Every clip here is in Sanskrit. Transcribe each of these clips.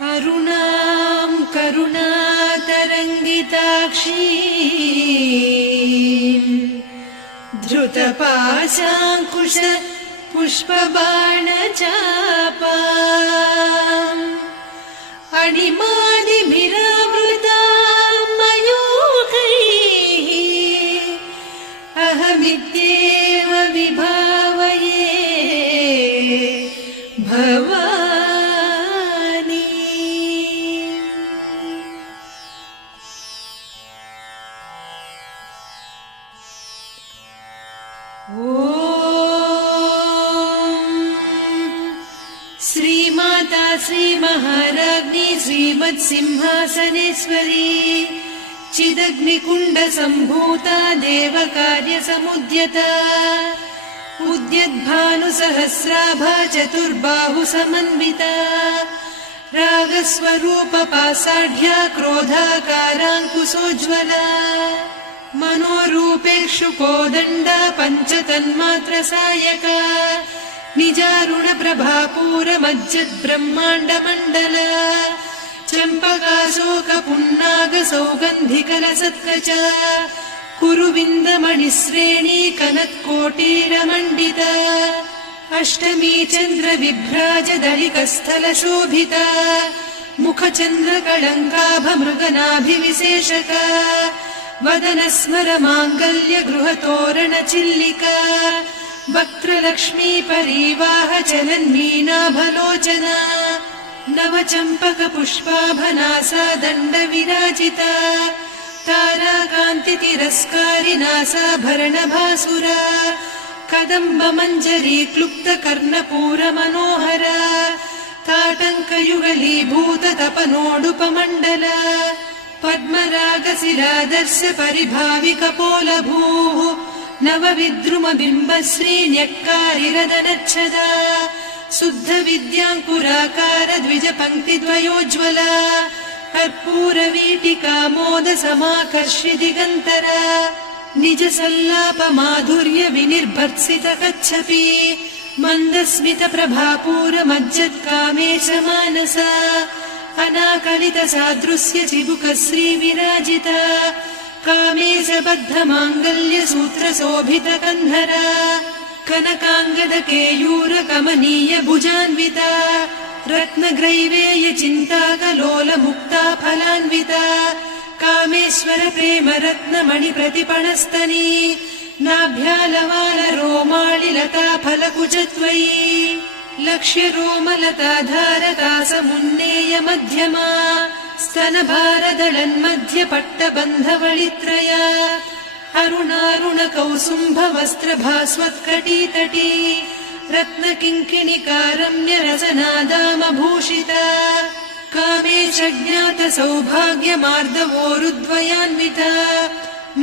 अरुणां करुणातरङ्गिताक्षीं धृतपाशाङ्कुश पुष्पबाणचापाम् अणिमादिभिरावृतां मयूखैः अहमित्येव विभावये भवानी। श्रीमाता श्रीमहाराज्ञी श्रीमत्सिंहासनेश्वरी चिदग्निकुण्डसम्भूता देवकार्यसमुद्यता उद्यद्भानुसहस्राभा चतुर्बाहुसमन्विता रागस्वरूपपासाढ्या क्रोधाकाराङ्कुशोज्ज्वला मनोरूपेक्षु कोदण्डा पञ्चतन्मात्रसायका निजारुणप्रभापूरमज्जद्ब्रह्माण्डमण्डल चम्पकाशोकपुन्नागसौगन्धिकलसत्कचा कुरुविन्दमणिश्रेणी कनत्कोटीरमण्डिता अष्टमी चन्द्रविभ्राजदलिकस्थलशोभिता मुखचन्द्रकळङ्काभमृगनाभिविशेषका वदनस्मरमाङ्गल्य गृहतोरणचिल्लिका वक्त्रलक्ष्मी परिवाह चलन्मीनाभलोचना नवचम्पकपुष्पाभनासा दण्डविराजिता ताराकान्तितिरस्कारिनासाभरणभासुरा कदम्बमञ्जरी क्लुप्तकर्णपूरमनोहरा ताटङ्कयुगलीभूततपनोडुपमण्डला पद्मरागशिरादर्श परिभाविकपोलभूः नवविद्रुमबिम्बश्रीन्यक्कारिरदनच्छदा शुद्धविद्याङ्कुराकार द्विजपङ्क्तिद्वयोज्ज्वला कर्पूरवीटिका मोदसमाकर्षि दिगन्तरा निजसल्लापमाधुर्य विनिर्भर्त्सितकच्छपि मन्दस्मितप्रभापूरमज्जत्कामेशमानसा अनाकलितसादृश्य चिबुकश्रीविराजिता कामेशबद्धमाङ्गल्यसूत्रशोभितकन्धरा कनकाङ्गदकेयूरकमनीय भुजान्विता रत्नग्रैवेयचिन्ताकलोलमुक्ता फलान्विता कामेश्वर प्रेमरत्नमणिप्रतिपणस्तनी नाभ्यालवालरोमाळिलता फलकुचत्वयी लक्ष्यरोमलताधारकासमुन्नेय मध्यमा स्तनभारदळन्मध्यपट्टबन्धवळित्रया अरुणारुणकौसुम्भवस्त्रभास्वत्कटीतटी रत्नकिङ्किणिकारम्यरसनादामभूषिता कामेशज्ञातसौभाग्यमार्दवोरुद्वयान्विता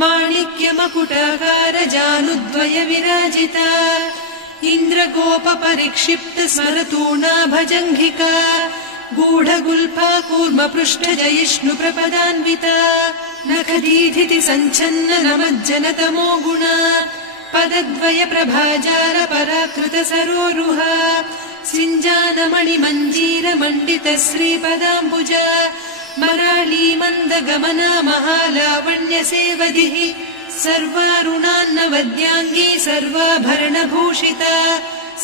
माणिक्यमकुटाकारजानुद्वय विराजिता इन्द्रगोपपरिक्षिप्तस्मरतूणाभजङ्घिका गूढगुल्फा कूर्मपृष्ठजयिष्णुप्रपदान्विता नखदीधिति सञ्छन्न नमज्जनतमो गुणा पदद्वय प्रभाजाल पराकृत सरोरुहा सिञ्जानमणिमञ्जीरमण्डित श्रीपदाम्बुजा मराळी मन्दगमना महालावण्यसेवधिः सर्वारुणान्नवद्याङ्गी सर्वाभरणभूषिता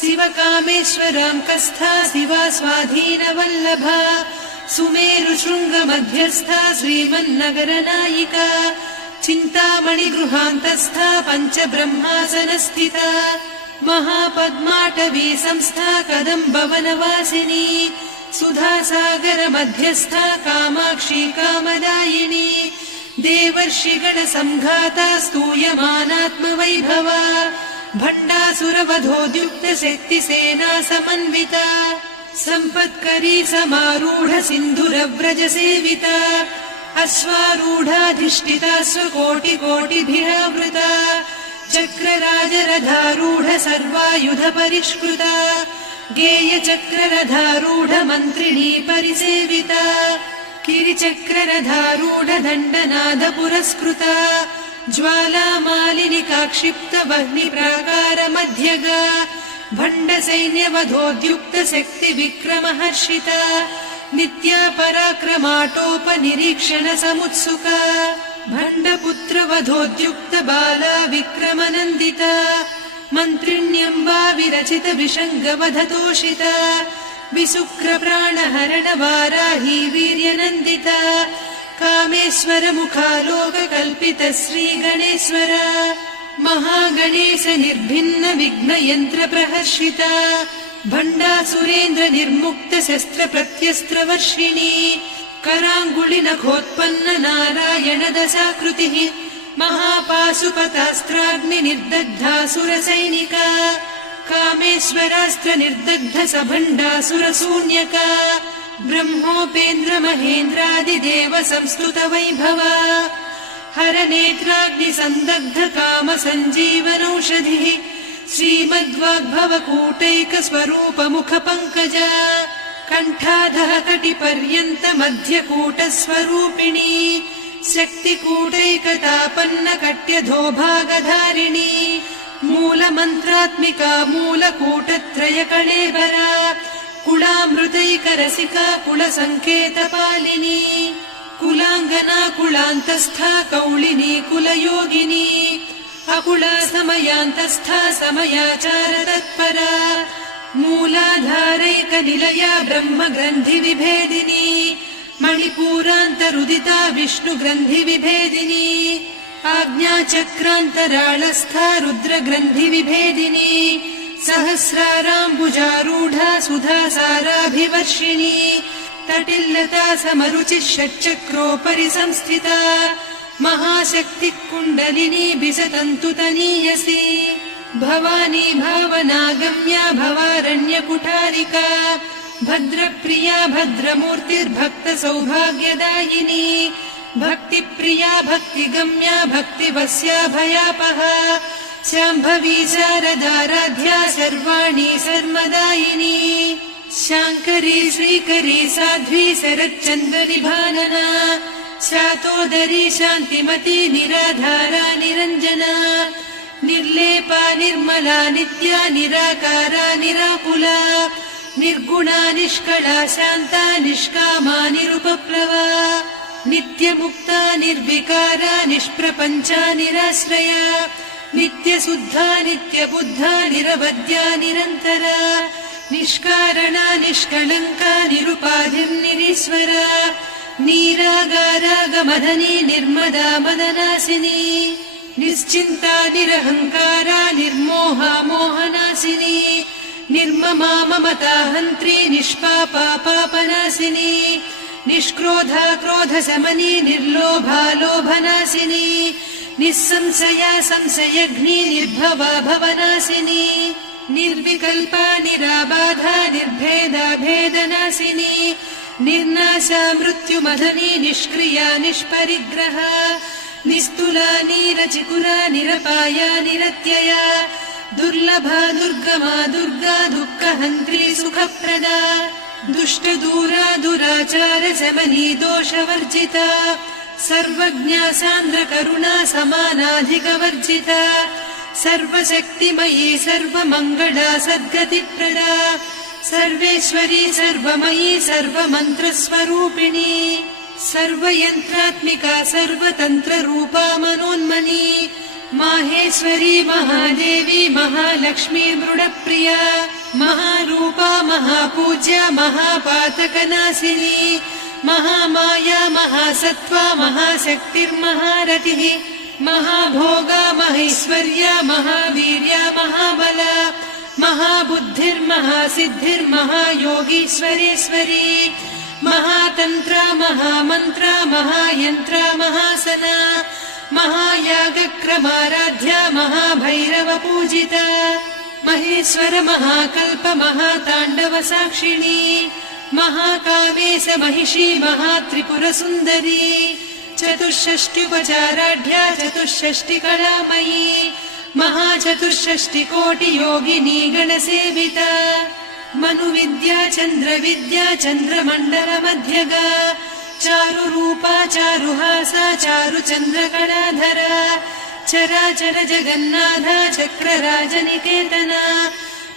शिवकामेश्वराङ्कस्था शिवा स्वाधीनवल्लभा सुमेरुशृङ्गमध्यस्था श्रीमन्नगरनायिका चिन्तामणिगृहान्तस्था पञ्चब्रह्मासनस्थिता महापद्माटवी संस्था कदम्बवनवासिनी सुधासागरमध्यस्था कामाक्षी कामदायिनी देवर्षिगणसङ्घाता स्तूयमानात्मवैभवा भण्डासुरवधोद्युक्तशक्तिसेना समन्विता सम्पत्करी समारूढ सिन्धुरव्रजसेविता अश्वारूढाधिष्ठिता स्वकोटिकोटिभिरावृता चक्रराजरथारूढ सर्वायुधपरिष्कृता गेयचक्ररथारूढ मन्त्रिणी परिसेविता किरिचक्ररथारूढ दण्डनाद पुरस्कृता ज्वालामालिनिकाक्षिप्त वह्निप्राकार मध्यगा भण्डसैन्यवधोद्युक्त शक्ति विक्रमहर्षिता नित्या पराक्रमाटोपनिरीक्षण समुत्सुका भण्डपुत्रवधोद्युक्त बाला विक्रमनन्दिता मन्त्रिण्यम्बा विरचित विषङ्गवधतोषिता विसुक्रप्राणहरण वाराही वीर्यनन्दिता कामेश्वर मुखालोककल्पित श्रीगणेश्वर महागणेश निर्भिन्न विघ्नयन्त्र प्रहर्षिता भण्डासुरेन्द्र निर्मुक्त शस्त्र प्रत्यस्त्रवर्षिणी कराङ्गुलि नखोत्पन्न नारायण दशाकृतिः महापाशुपतास्त्राग्नि निर्दग्धासुरसैनिका कामेश्वरास्त्र निर्दग्ध सभण्डासुर शून्यका ब्रह्मोपेन्द्र महेन्द्रादिदेव संस्तुत वैभवा हर नेत्राग्नि संदग्ध काम सञ्जीवनौषधिः श्रीमद्वाग्भव कूटैक स्वरूप मुख पंकजा कण्ठाधः कटिपर्यन्त मध्यकूट स्वरूपिणी शक्तिकूटैकतापन्न कट्यधोभागधारिणी मूलमन्त्रात्मिका मूलकूटत्रय कळेबरा कुलामृतैकरसिका कुलसङ्केतपालिनी कुलाङ्गना कुलान्तस्था कौलिनी कुलयोगिनी अकुला समयान्तस्था समयाचार तत्परा मूलाधारैकनिलया ब्रह्मग्रन्थि विभेदिनी मणिपूरान्तरुदिता विष्णुग्रन्थि विभेदिनी आज्ञाचक्रान्तराळस्था रुद्रग्रन्थि विभेदिनी सहस्राराम्बुजारूढा सुधासाराभिवर्षिणी तटिल्लता समरुचिः षट्चक्रोपरि संस्थिता महाशक्तिः कुण्डलिनी बिसतन्तुतनीयसी भवानी भावनागम्या भवारण्यकुठारिका भद्रप्रिया भद्रमूर्तिर्भक्त सौभाग्यदायिनी भक्तिप्रिया भक्तिगम्या भक्तिवस्या भयापहा शाम्भवी शारदाराध्या सर्वाणि सर्वदायिनी शाङ्करी श्रीकरी साध्वी शरच्चन्द्रनिभानना शातोदरी शान्तिमती निराधारा निरञ्जना निर्लेपा निर्मला नित्या निराकारा निराकुला निर्गुणा निष्कला शान्ता निष्कामा निरुपप्लवा नित्यमुक्ता निर्विकारा निष्प्रपञ्चा निराश्रया नित्यशुद्धा नित्यबुद्धा निरवद्या निरन्तरा निष्कारणा निष्कलङ्का निरुपाधिर्निरीश्वरा नीरागारागमदनी निर्मदा मदनासिनी निश्चिन्ता निरहङ्कारा निर्मोहा मोहनासिनी निर्ममा ममता हन्त्री निष्पापा पापनासिनी निष्क्रोधा क्रोधशमनी निर्लोभा लोभनासिनी निस्संशया संशयघ्नी निर्भवा भवनासिनी निर्विकल्पा निराबाधा निर्भेदा भेदनासिनी निर्नाशा मृत्युमदनी निष्क्रिया निष्परिग्रहा निस्तुला नीरचिकुरा निरपाया निरत्यया दुर्लभा दुर्गमा दुर्गा दुःखहन्त्री सुखप्रदा दुष्टदूरा दुराचार शमनी दोषवर्जिता सर्वज्ञा सान्द्रकरुणा समानाधिकवर्जिता सर्वशक्तिमयी सर्वमङ्गला सद्गतिप्रदा सर्वेश्वरी सर्वमयी सर्वमन्त्रस्वरूपिणी सर्वयन्त्रात्मिका सर्वतन्त्ररूपा मनोन्मनी माहेश्वरी महादेवी महालक्ष्मी मृडप्रिया महारूपा महापूज्या महापातकनाशिनी महामाया महासत्त्वा महाशक्तिर्महारतिः महाभोगा महेश्वर्या महावीर्या महाबला महाबुद्धिर्महासिद्धिर्महायोगीश्वरेश्वरी महातन्त्रा महामन्त्रा महायन्त्रा महासना महायागक्रमाराध्या महाभैरवपूजिता महेश्वर महाकल्प महाताण्डव साक्षिणी महाकामेश महिषी महात्रिपुरसुन्दरी चतुष्षष्ट्युपचाराढ्या चतुष्षष्टिकलामयी महाचतुष्षष्टिकोटियोगिनी गणसेविता मनुविद्या चन्द्रविद्या चन्द्रमण्डलमध्यगा चारुरूपा चारुहासा चारुचन्द्रकलाधरा चराचर जगन्नाथा चक्रराजनिकेतना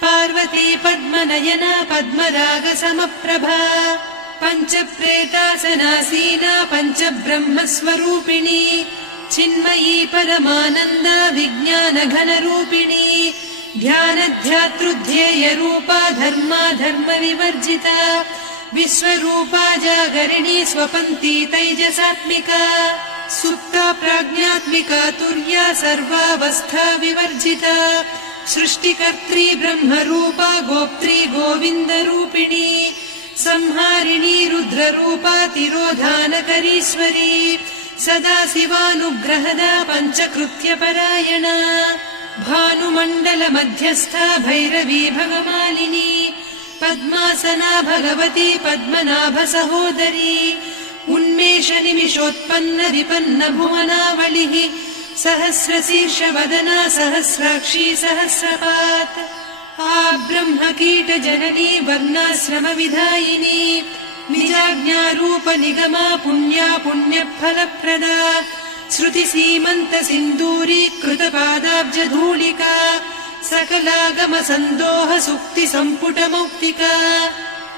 पार्वती पद्मनयना पद्मरागसमप्रभा पञ्चप्रेतासनासीना पञ्चब्रह्मस्वरूपिणी चिन्मयी परमानन्दा विज्ञानघनरूपिणी ध्यानध्यातृध्येयरूपा धर्मा धर्मविवर्जिता विश्वरूपा जागरिणी स्वपन्ती तैजसात्मिका सुप्ता प्राज्ञात्मिका तुर्या सर्वावस्था विवर्जिता सृष्टिकर्त्री ब्रह्मरूपा गोप्त्री गोविन्दरूपिणी संहारिणी रुद्ररूपा तिरोधानकरीश्वरी सदा शिवानुग्रहदा पञ्चकृत्यपरायणा भानुमण्डल मध्यस्था भैरवी भगमालिनी पद्मासना भगवती पद्मनाभ सहोदरी उन्मेष निमिषोत्पन्न विपन्न भुवनावलिः सहस्रशीर्षवदना सहस्राक्षी सहस्रपात् ब्रह्म कीट जननी वर्णाश्रम विधायिनी निजाज्ञारूप निगमा पुण्या पुण्यफलप्रदा श्रुति सीमन्त सिन्दूरी कृत पादाब्जधूलिका सकलागम सन्दोह सुक्ति सम्पुट मौक्तिका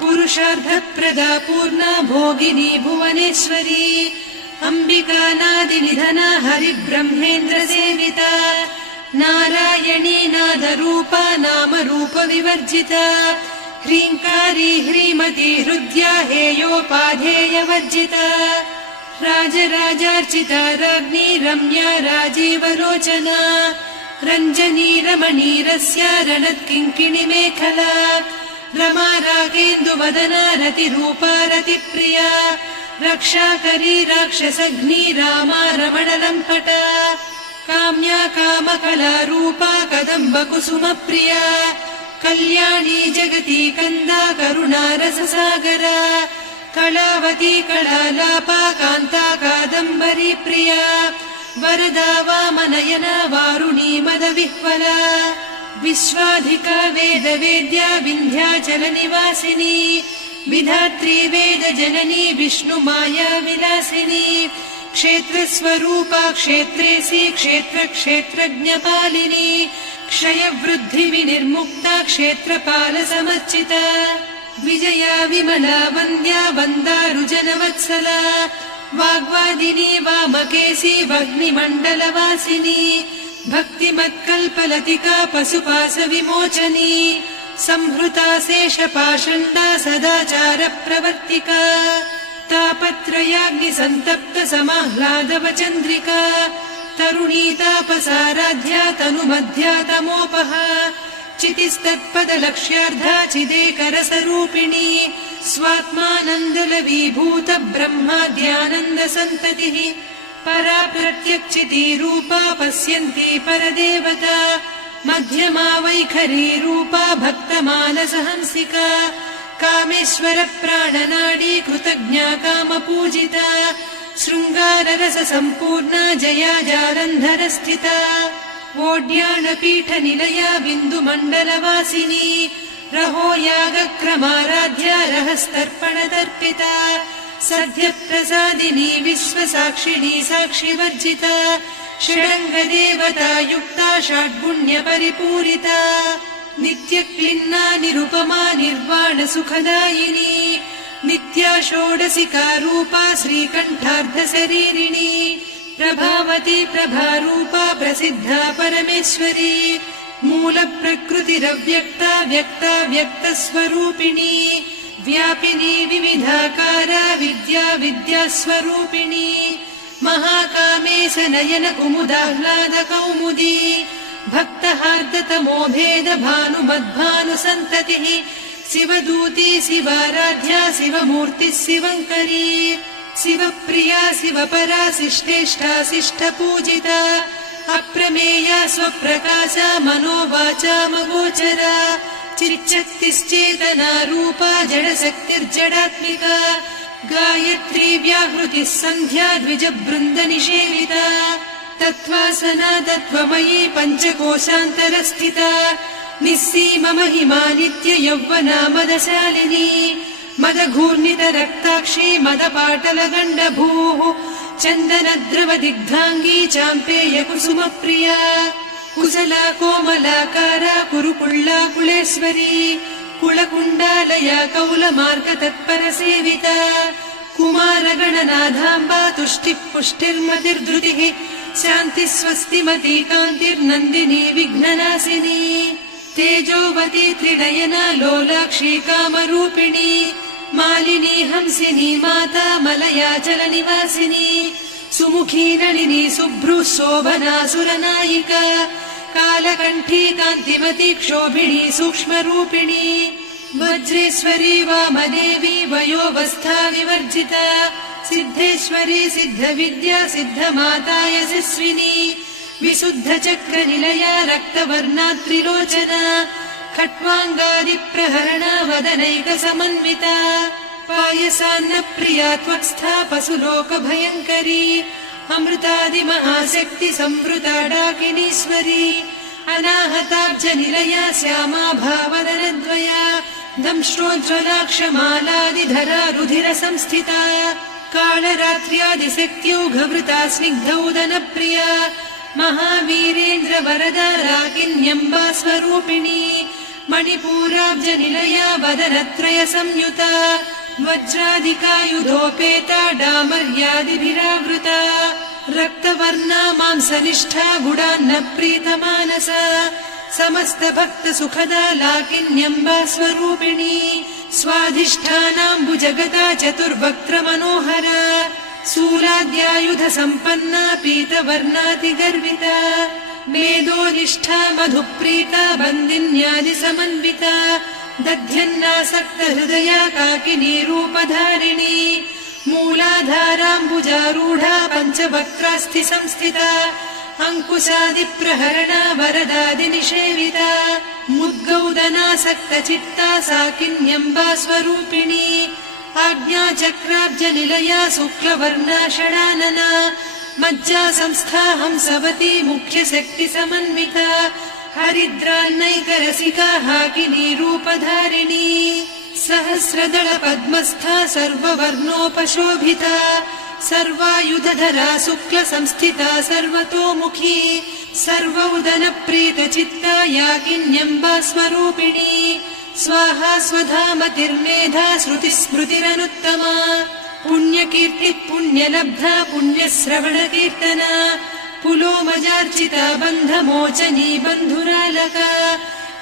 पुरुषार्थप्रदा पूर्णा भोगिनी भुवनेश्वरी अंबिका नादिनिधना हरिब्रह्मेन्द्र सेविता नारायणी नादरूपा नामरूप विवर्जिता ह्रीङ्कारी ह्रीमती हृद्या हेयोपाधेयवर्जिता राजराजार्चिता राज्ञी रम्या राजीवलोचना रञ्जनी रमणीरस्या रणत्किङ्किणी मेखला रमा रागेन्दुवदना रतिरूपा रतिप्रिया रक्षाकरी राक्षसघ्नी रामा रमणलम्पटा काम्या कामकलारूपा कदम्बकुसुमप्रिया कल्याणी जगती कन्दा करुणा रससागरा कलावती कलालापा कान्ता कादम्बरी प्रिया वरदा वामनयना वारुणी मदविह्वला विश्वाधिका वेदवेद्या विन्ध्याचल निवासिनी विधात्री वेद जननी विष्णुमाया विलासिनी क्षेत्रस्वरूपा क्षेत्रेसी क्षेत्र क्षेत्रज्ञपालिनी क्षयवृद्धि विनिर्मुक्ता क्षेत्रपाल समर्चिता विजया विमला वन्द्या वन्दारुजनवत्सला वाग्वादिनी वामकेशी वह्निमण्डलवासिनी भक्तिमत्कल्पलतिका पशुपाश विमोचनी संहृता शेषपाषण्डा सदाचार प्रवर्तिका तापत्रयाग्निसन्तप्त समाह्लादवचन्द्रिका तरुणी तापसाराध्या तनुमध्या तमोपहा चितिस्तत्पदलक्ष्यार्धा चिदेकरसरूपिणी स्वात्मानन्दलवीभूत ब्रह्माद्यानन्दसन्ततिः परा प्रत्यक्षितीरूपा पश्यन्ती परदेवता मध्यमा वैखरी रूपा भक्तमानसहंसिका कामेश्वर प्राणनाडी कृतज्ञा कामपूजिता शृङ्गाररस सम्पूर्णा जया जालन्धर स्थिता वोड्याणपीठ निलया बिन्दुमण्डलवासिनी रहो यागक्रमाराध्या रहस्तर्पणतर्पिता सद्यप्रसादिनी विश्वसाक्षिणी साक्षिवर्जिता षडङ्गदेवता युक्ता षड्गुण्यपरिपूरिता नित्यक्लिन्ना निरुपमा निर्वाण सुखदायिनी नित्या षोडशिका रूपा श्रीकण्ठार्धशरीरिणी प्रभावती प्रभारूपा प्रसिद्धा परमेश्वरी मूल प्रकृतिरव्यक्ता व्यक्ता व्यक्तस्वरूपिणी व्यापिनी विविधाकारा विद्या विद्यास्वरूपिणी महाकामेश नयन कुमुदाह्लाद कौमुदी भक्तहार्दतमो भेद भानुमद्भानुसन्ततिः शिवदूती शिवाराध्या शिवमूर्तिः शिवङ्करी शिवप्रिया शिवपरा शिष्टेष्टा शिष्टपूजिता अप्रमेया स्वप्रकाशा मनोवाचामगोचरा चिच्चक्तिश्चेतना रूपा जडशक्तिर्जडात्मिका गायत्री व्याहृतिः सन्ध्या द्विजबृन्दनिषेविता तत्त्वासना तत्त्वमयी पञ्चकोशान्तरस्थिता निस्सीम महिमा नित्य यौवना मदशालिनी मदघूर्णितरक्ताक्षी मदपाटलगण्डभूः चन्दनद्रवदिग्धाङ्गी चाम्पेय कुसुमप्रिया कुशला कोमलाकारा कुरुकुळ्ळा कुलेश्वरी कुलकुण्डालया कौलमार्गतत्परसेविता कुमारगणनाथाम्बा तुष्टिः पुष्टिर्मतिर्धृतिः शान्तिः स्वस्तिमती कान्तिर्नन्दिनी विघ्ननाशिनी तेजोवती त्रिनयना लोलाक्षी कामरूपिणी मालिनी हंसिनी माता मलयाचलनिवासिनी सुमुखी नलिनी शुभ्रुः शोभना सुरनायिका कालकण्ठी कान्तिमती क्षोभिणी सूक्ष्मरूपिणी वज्रेश्वरी वामदेवी वयोवस्था विवर्जिता सिद्धेश्वरी सिद्धविद्या सिद्धमाता यशस्विनी विशुद्धचक्रनिलया रक्तवर्णा त्रिलोचना खट्वाङ्गादिप्रहरणा वदनैकसमन्विता पायसान्नप्रिया त्वक्स्था पशुलोकभयङ्करी अमृतादिमहाशक्ति संवृता डाकिनीश्वरी अनाहताब्जनिलया श्यामा भावदनद्वया दंष्ट्रोज्ज्वलाक्षमालादिधरा रुधिरसंस्थिता कालरात्र्यादिशक्त्यौघवृता स्निग्धौदनप्रिया महावीरेन्द्रवरदा राकिन्यम्बा स्वरूपिणी मणिपूराब्जनिलया वदनत्रय संयुता वज्रादिकायुधोपेता डामर्यादिभिरावृता रक्तवर्णा मांसनिष्ठा गुडान्नप्रीतमानसा समस्तभक्तसुखदा लाकिन्यम्बा स्वरूपिणी स्वाधिष्ठानाम्बुजगदा चतुर्वक्त्रमनोहरा शूलाद्यायुधसम्पन्ना पीतवर्णातिगर्विता मेदोनिष्ठा मधुप्रीता बन्दिन्यादिसमन्विता दध्यन्नासक्तहृदया काकिनी रूपधारिणी मूलाधाराम्बुजारूढा पञ्चवक्त्रास्थि संस्थिता अङ्कुशादिप्रहरणा वरदादिनिषेविता मुद्गौदनासक्तचित्ता साकिन्यम्बा स्वरूपिणी आज्ञाचक्राब्जनिलया शुक्लवर्णा षडानना मज्जा संस्था हंसवती मुख्यशक्तिसमन्विता हरिद्रान्नैकरसिका हाकिनी रूपधारिणी सहस्रदल पद्मस्था सर्ववर्णोपशोभिता सर्वायुधधरा शुक्लसंस्थिता सर्वतोमुखी सर्वौदनप्रीतचित्ता याकिन्यम्बा स्वरूपिणी स्वाहा स्वधामतिर्मेधा श्रुतिस्मृतिरनुत्तमा पुण्यकीर्तिः पुण्यलब्धा पुण्यश्रवणकीर्तना पुलोमजार्चिता बन्धमोचनी बन्धुरालका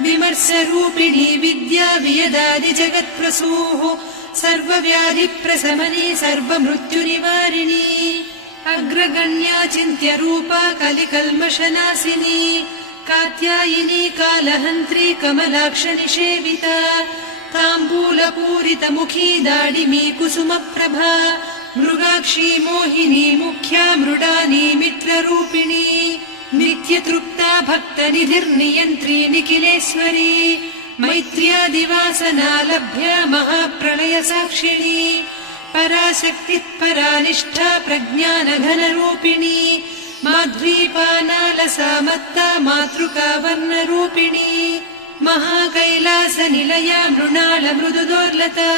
विमर्शरूपिणी विद्या वियदादिजगत्प्रसूः सर्वव्याधिप्रशमनी सर्वमृत्युनिवारिणी अग्रगण्या चिन्त्यरूपा कलिकल्मषनाशिनी कात्यायिनी कालहन्त्री कमलाक्षनिषेविता ताम्बूलपूरितमुखी दाडिमी कुसुमप्रभा मृगाक्षी मोहिनी मुख्या मृडानी मित्ररूपिणी नित्यतृप्ता भक्तनिधिर्नियन्त्री निखिलेश्वरी मैत्र्यादिवासना लभ्या महाप्रलयसाक्षिणी पराशक्तिः परानिष्ठा प्रज्ञानघनरूपिणी माध्वीपानालसा मत्ता मातृका वर्णरूपिणी महाकैलासनिलया मृणालमृदुदोर्लता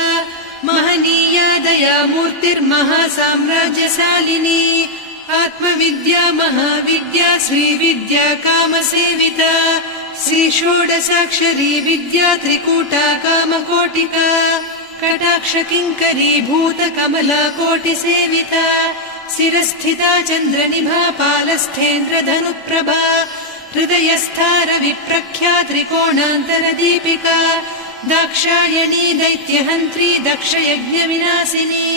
महनीया दया मूर्तिर्महासाम्राज्यशालिनी आत्मविद्या महाविद्या श्रीविद्या कामसेविता श्रीषोडशाक्षरी विद्या त्रिकूटा कामकोटिका कटाक्षकिङ्करी भूतकमला कोटिसेविता शिरस्थिता चन्द्रनिभा पालस्थेन्द्रधनुप्रभा हृदयस्था रविप्रख्या त्रिकोणान्तरदीपिका दाक्षायणी दैत्यहन्त्री दक्षयज्ञविनाशिनी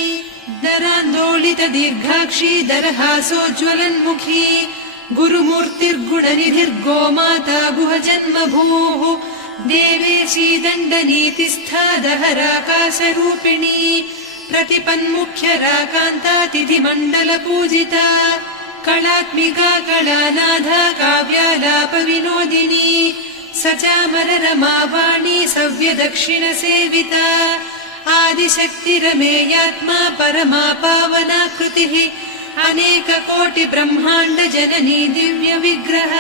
दरान्दोलित दीर्घाक्षी दरहासोज्ज्वलन्मुखी गुरुमूर्तिर्गुणनिधिर्गोमाता गुहजन्मभूः देवेशी दण्डनीतिस्था दहराकाशरूपिणी प्रतिपन्मुख्यराकान्ता तिथिमण्डलपूजिता कलात्मिका कलानाथा काव्यालापविनोदिनी सचामररमावाणी सव्यदक्षिणसेविता आदिशक्तिरमेयात्मा परमा पावनाकृतिः अनेककोटिब्रह्माण्डजननी दिव्यविग्रह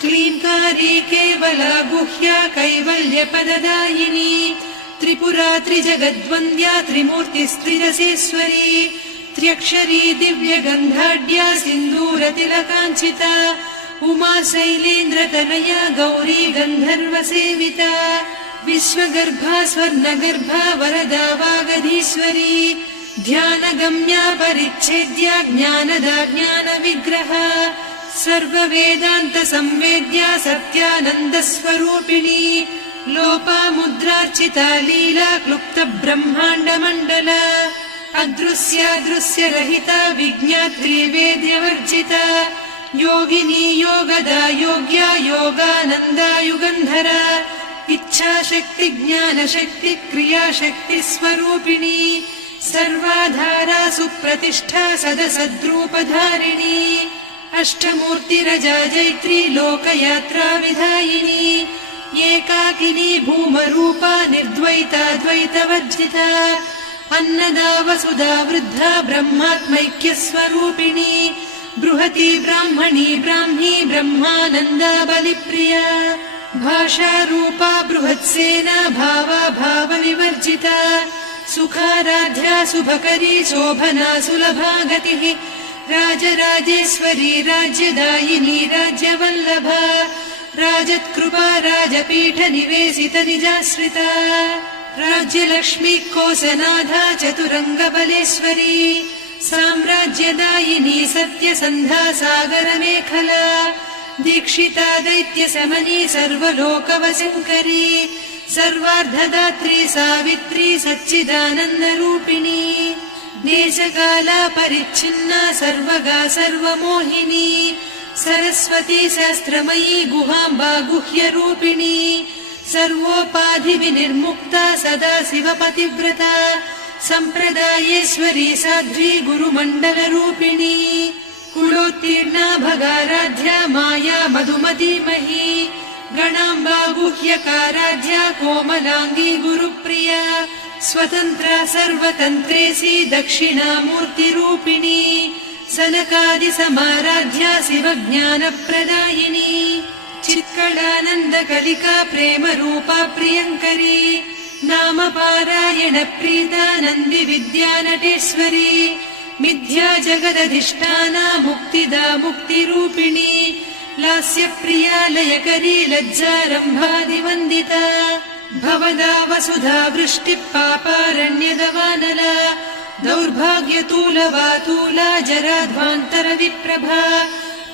क्लीङ्कारी केवला गुह्या कैवल्यपददायिनी त्रिपुरा त्रिजगद्वन्द्या त्रिमूर्तिस्त्रिदशेश्वरी त्र्यक्षरी दिव्यगन्धाढ्या सिन्दूरतिलकाञ्चिता उमा शैलेन्द्रतनया गौरी गन्धर्वसेविता विश्वगर्भा स्वर्णगर्भा वरदा वागधीश्वरी ध्यानगम्या परिच्छेद्या ज्ञानदा ज्ञानविग्रहा सर्ववेदान्तसंवेद्या सत्यानन्दस्वरूपिणी लोपामुद्रार्चिता लीला क्लुप्तब्रह्माण्डमण्डला अदृश्यादृश्यरहिता विज्ञात्री वेद्यवर्जिता योगिनी योगदा योग्या योगानन्दा युगन्धरा इच्छाशक्ति ज्ञानशक्ति क्रियाशक्ति स्वरूपिणी सर्वाधारा सुप्रतिष्ठा सदसद्रूपधारिणी अष्टमूर्तिरजा जैत्री लोकयात्रा विधायिनी एकाकिनी भूमरूपा निर्द्वैता द्वैतवर्जिता अन्नदा वसुधा वृद्धा ब्रह्मात्मैक्यस्वरूपिणी बृहती ब्राह्मणी ब्राह्मी ब्रह्मानन्दा बलिप्रिया भाषारूपा बृहत्सेना भावा भावविवर्जिता सुखाराध्या शुभकरी शोभना सुलभा गतिः राजराजेश्वरी राज्यदायिनी राज्यवल्लभा राजत्कृपा राजपीठ निवेशित निजाश्रिता राज्यलक्ष्मी कोसनाधा चतुरङ्गबलेश्वरी साम्राज्यदायिनी सत्यसन्धा सागरमेखला दीक्षिता दैत्यशमनी सर्वलोकवशङ्करी सर्वार्धदात्री सावित्री सच्चिदानन्दरूपिणी देशकाला परिच्छिन्ना सर्वगा सर्वमोहिनी सरस्वती शास्त्रमयी गुहाम्बा गुह्यरूपिणी सर्वोपाधिविनिर्मुक्ता सदा शिवपतिव्रता सम्प्रदायेश्वरी साध्वी गुरुमण्डलरूपिणी कुलोत्तीर्णा भगाराध्या माया मधुमतीमही गणाम्बा गुह्यकाराध्या कोमलाङ्गी गुरुप्रिया स्वतन्त्रा सर्वतन्त्रेसी दक्षिणामूर्तिरूपिणी सनकादिसमाराध्या शिवज्ञानप्रदायिनी चित्कलानन्दकलिका प्रेमरूपा प्रियङ्करी नामपारायण प्रीता नन्दिविद्या नटेश्वरी मिथ्या जगदधिष्ठाना मुक्तिदा मुक्तिरूपिणी लास्यप्रिया लयकरी लज्जारम्भादिवन्दिता भवदा वसुधा वृष्टिः पापारण्यदवानला दौर्भाग्यतूलवातूला जराध्वान्तरविप्रभा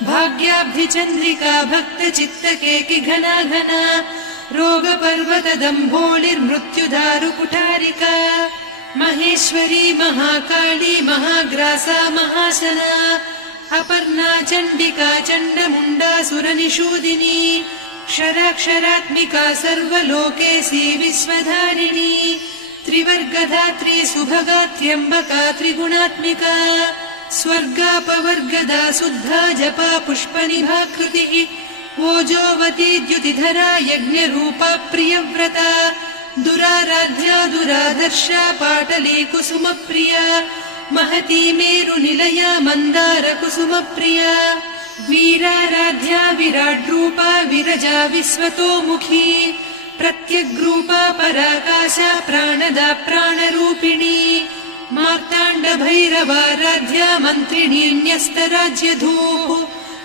भाग्याब्धिचन्द्रिका भक्तचित्तकेकि घना घना रोगपर्वतदम्भोलिर्मृत्युदारुकुठारिका महेश्वरी महाकाली महाग्रासा महाशना अपर्णा चण्डिका चण्डमुण्डा सुरनिषूदिनी क्षराक्षरात्मिका सर्वलोकेशी विश्वधारिणी त्रिवर्गधात्री सुभगा त्र्यम्बका त्रिगुणात्मिका स्वर्गापवर्गदा शुद्धा जपा पुष्पनिभाकृतिः ओजोवती द्युतिधरा यज्ञरूपा प्रियव्रता दुराराध्या दुरादर्शा पाटली कुसुमप्रिया महती मेरुनिलया मन्दार कुसुमप्रिया वीराराध्या विराड्रूपा विरजा विश्वतोमुखी प्रत्यग्रूपा पराकाशा प्राणदा प्राणरूपिणी मार्ताण्डभैरवाराध्या मन्त्रिणी न्यस्तराज्यधूः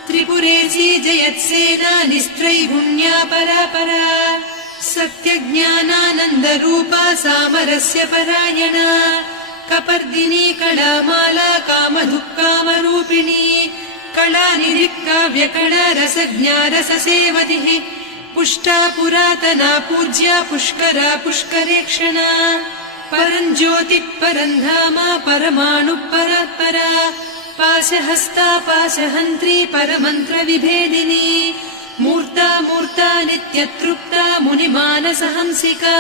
त्रिपुरेशी जयत्सेना निस्त्रैगुण्या परापरा सत्यज्ञानानन्दरूपा सामरस्य परायणा कपर्दिनी कलामाला कामधुक्कामरूपिणी कलानिधिकाव्यकला रसज्ञा रससेवतिः पुष्टा पुरातना पूज्या पुष्करा पुष्करेक्षणा परञ्ज्योतिः परन्धामा परमाणुः परात्परा पाशहस्ता पाशहन्त्री परमन्त्रविभेदिनी मूर्ता मूर्ता नित्यतृप्ता मुनिमानसहंसिका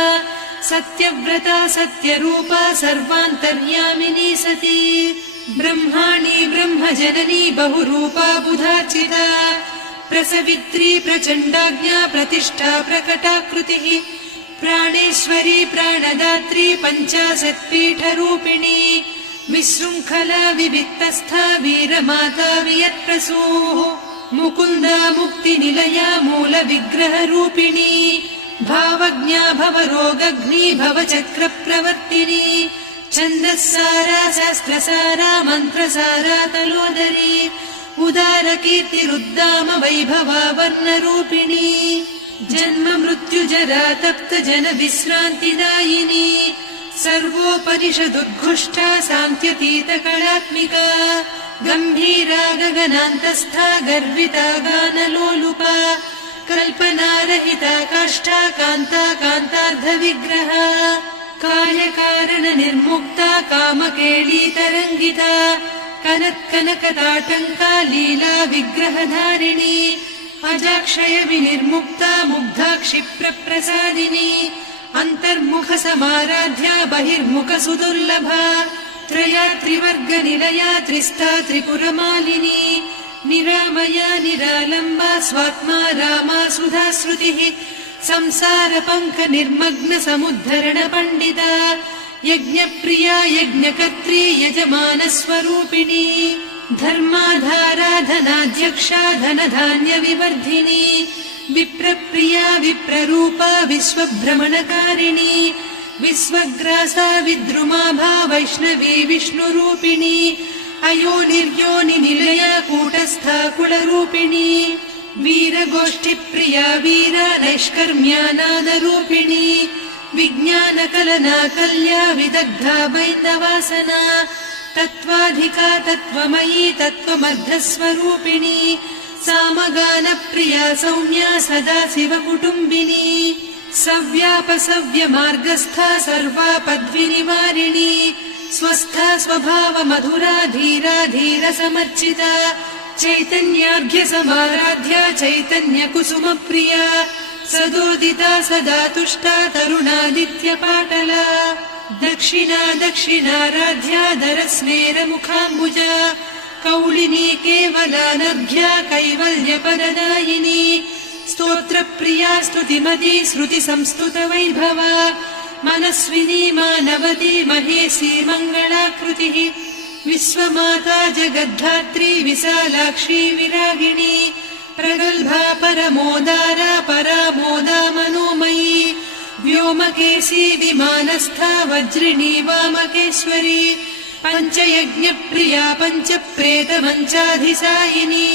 सत्यव्रता सत्यरूपा सर्वान्तर्यामिनी सती ब्रह्माणी ब्रह्मजननी बहुरूपा बुधार्चिता प्रसवित्री प्रचण्डाज्ञा प्रतिष्ठा प्रकटाकृतिः प्राणेश्वरी प्राणदात्री पञ्चाशत्पीठरूपिणी विशृङ्खला विविक्तस्था वीरमाता वियत्प्रसूः मुकुन्दा मुक्तिनिलया मूलविग्रहरूपिणी भावज्ञा भवरोगग्नी भवचक्रप्रवर्तिनी छन्दस्सारा शास्त्रसारा मन्त्रसारा तलोदरी उदारकीर्तिरुद्दाम वैभवा वर्णरूपिणी जन्म मृत्यु मृत्युजरा तप्त जन विश्रान्तिदायिनी सर्वोपनिषदुद्घुष्टा सान्त्यतीत कलात्मिका गम्भीरा गगनान्तस्था गर्विता गानलोलुपा कल्पनारहिता काष्ठा कान्ता कान्तार्धविग्रहा कार्यकारण निर्मुक्ता कामकेली तरङ्गिता कनत्कनकताटङ्का लीला विग्रहधारिणी अजाक्षय विनिर्मुक्ता मुग्धा क्षिप्रप्रसादिनी अन्तर्मुख समाराध्या बहिर्मुख सुदुर्लभा त्रया त्रिवर्ग निलया त्रिस्था त्रिपुरमालिनी निरामया निरालम्बा स्वात्मा रामा सुधा श्रुतिः संसार पङ्क निर्मग्न समुद्धरण पण्डिता यज्ञप्रिया यज्ञकर्त्री यजमान स्वरूपिणी धर्माधाराधनाध्यक्षा धनधान्य विवर्धिनी विप्रप्रिया विप्ररूपा विश्वभ्रमणकारिणी विश्वग्रासा विद्रुमाभा वैष्णवी विष्णुरूपिणी अयोनिर्योनि निलया कूटस्था कुलरूपिणी वीरगोष्ठिप्रिया वीरा नैष्कर्म्यानादरूपिणी विज्ञानकलना कल्या विदग्धा बैन्दवासना तत्त्वाधिका तत्त्वमयी तत्त्वमर्धस्वरूपिणी सामगानप्रिया सौम्या सदा शिवकुटुम्बिनी सव्यापसव्यमार्गस्था सर्वापद्विनिवारिणी स्वस्था स्वभाव मधुरा धीरा धीर समर्चिता चैतन्यार्घ्य समाराध्या चैतन्य कुसुम प्रिया सदोदिता सदा तुष्टा तरुणादित्य पाटला दक्षिणा दक्षिणाराध्या दरस्मेर मुखाम्बुजा कौलिनी केवलानर्घ्या कैवल्य परदायिनी स्तोत्र प्रिया स्तुतिमती श्रुति संस्तुत वैभवा मनस्विनी मानवती महेशी मङ्गलाकृतिः विश्वमाता जगद्धात्री विशालाक्षी विरागिणी प्रगल्भा परमोदारा परामोदा मनोमयी व्योमकेशी विमानस्था वज्रिणी वामकेश्वरी पञ्चयज्ञप्रिया पञ्चप्रेत पञ्चाधिसायिनी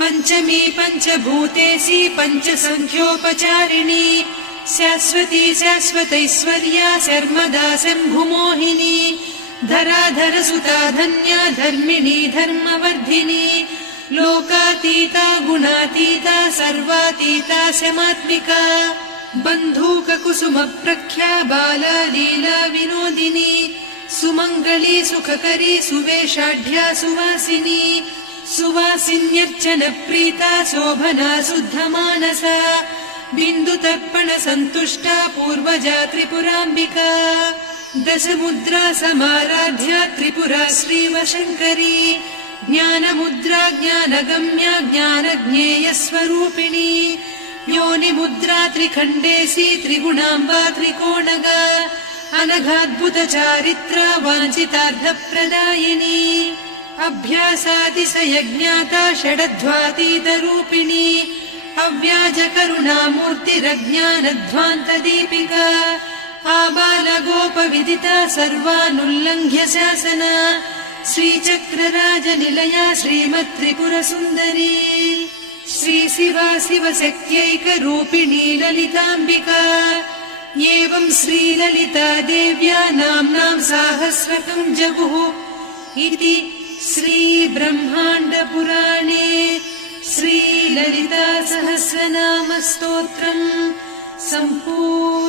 पञ्चमी पञ्चभूतेशी पञ्चसङ्ख्योपचारिणी शाश्वती शाश्वतैश्वर्या शर्मदा शम्भुमोहिनी धराधरसुता धन्या धर्मिणी धर्मवर्धिनी लोकातीता गुणातीता सर्वातीता शमात्मिका बन्धूककुसुम प्रख्या बाला लीला विनोदिनी सुमङ्गली सुखकरी सुवेशाढ्या सुवासिनी सुवासिन्यर्चन प्रीता शोभना शुद्धमानसा बिन्दुतर्पण सन्तुष्टा पूर्वजा त्रिपुराम्बिका दशमुद्रा समाराध्या त्रिपुरा श्रीवशङ्करी ज्ञानमुद्रा ज्ञानगम्या ज्ञानज्ञेयस्वरूपिणी योनिमुद्रा त्रिखण्डेशी त्रिगुणाम्बा त्रिकोणगा अनघाद्भुत चारित्रा वाञ्छितार्थप्रदायिनी अभ्यासातिशयज्ञाता षडध्वातीतरूपिणी अव्याजकरुणामूर्तिरज्ञानध्वान्तदीपिका आबालगोपविदिता सर्वानुल्लङ्घ्य शासना श्रीचक्रराजनिलया श्रीमत्त्रिपुरसुन्दरी श्रीशिवा शिवशक्त्यैकरूपिणी ललिताम्बिका एवं श्रीललिता देव्या नाम्नां साहस्रकं जगुः इति श्रीब्रह्माण्डपुराणे श्रीललिता सहस्रनामस्तोत्रम् सम्पूर्णम्।